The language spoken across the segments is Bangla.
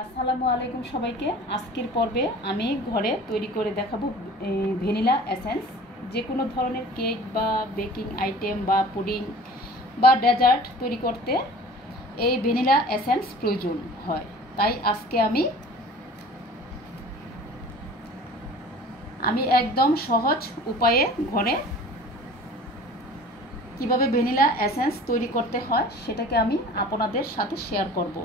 আসসালামু আলাইকুম সবাইকে। আজকের পর্বে আমি ঘরে তৈরি করে দেখাবো ভ্যানিলা এসেন্স। যে কোনো ধরনের কেক বা বেকিং আইটেম বা পুডিং বা ডেজার্ট তৈরি করতে এই ভ্যানিলা এসেন্স প্রয়োজন হয়। তাই আজকে আমি একদম সহজ উপায়ে ঘরে কিভাবে ভ্যানিলা এসেন্স তৈরি করতে হয় সেটাকে আমি আপনাদের সাথে শেয়ার করব।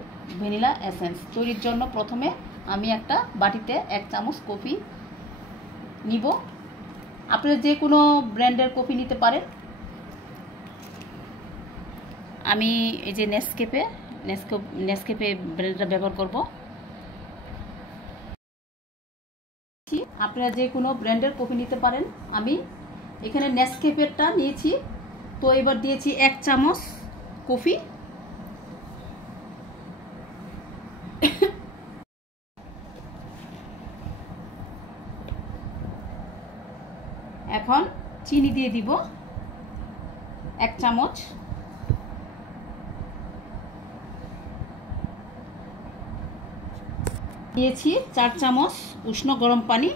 ভ্যানিলা এসেন্স তৈরির জন্য প্রথমে আমি একটা বাটিতে 1 চামচ কফি নিব। আপনারা যে কোনো ব্র্যান্ডের কফি নিতে পারেন। আমি এই যে নেসকেফে ব্র্যান্ডটা ব্যবহার করব। আপনারা যে কোনো ব্র্যান্ডের কফি নিতে পারেন। আমি এখানে নেসকেফেরটা নিয়েছি। তো এবার দিয়েছি 1 চামচ কফি। এখন চিনি দিয়ে দিব 1 চামচ। দিয়েছি 4 চামচ উষ্ণ গরম পানি।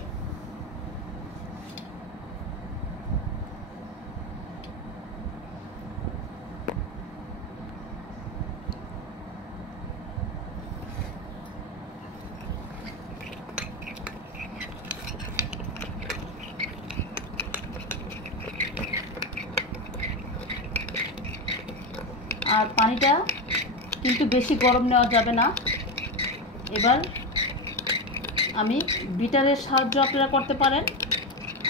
আর পানিটা কিন্তু বেশি গরম নেওয়া যাবে না। এবার আমি বিটারের সাহায্য আপনারা করতে পারেন।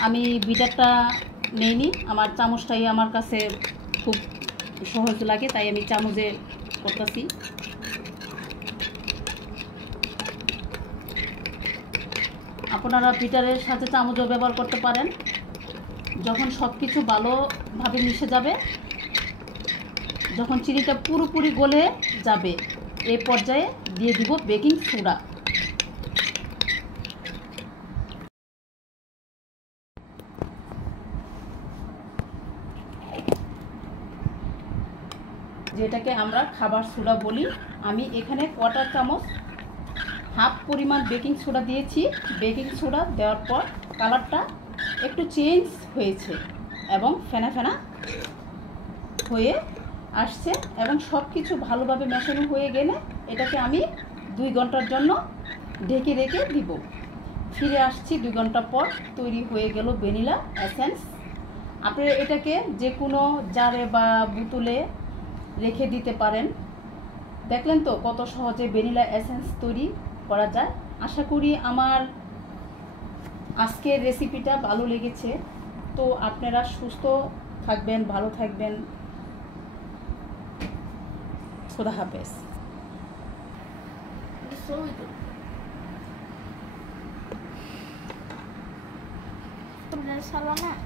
আমি বিটারটা নেইনি, আমার চামচটাই আমার কাছে খুব সহজ লাগে, তাই আমি চামচে করতেছি। আপনারা বিটারের সাথে চামচও ব্যবহার করতে পারেন। যখন সব কিছু ভালোভাবে মিশে যাবে, যখন চিনিটা পুরোপুরি গলে যাবে, এই পর্যায়ে দিয়ে দিব বেকিং সোডা। যেটাকে আমরা খাবার সোডা বলি। আমি এখানে 1/4 চামচ হাফ পরিমাণ বেকিং সোডা দিয়েছি। বেকিং সোডা দেওয়ার পর কালারটা একটু চেঞ্জ হয়েছে এবং ফেনা ফেনা হয়ে আসছে এবং সব কিছু ভালোভাবে মেশানো হয়ে গেলে এটাকে আমি 2 ঘন্টার জন্য ঢেকে রেখে দিব। ফিরে আসছি 2 ঘন্টা পর। তৈরি হয়ে গেল ভ্যানিলা এসেন্স। আপনারা এটাকে যে কোনো জারে বা বোতলে রেখে দিতে পারেন। দেখলেন তো কত সহজে ভ্যানিলা এসেন্স তৈরি করা যায়। আশা করি আমার আজকের রেসিপিটা ভালো লেগেছে। তো আপনারা সুস্থ থাকবেন, ভালো থাকবেন। খুদা হাফেজ। Bener salah nak.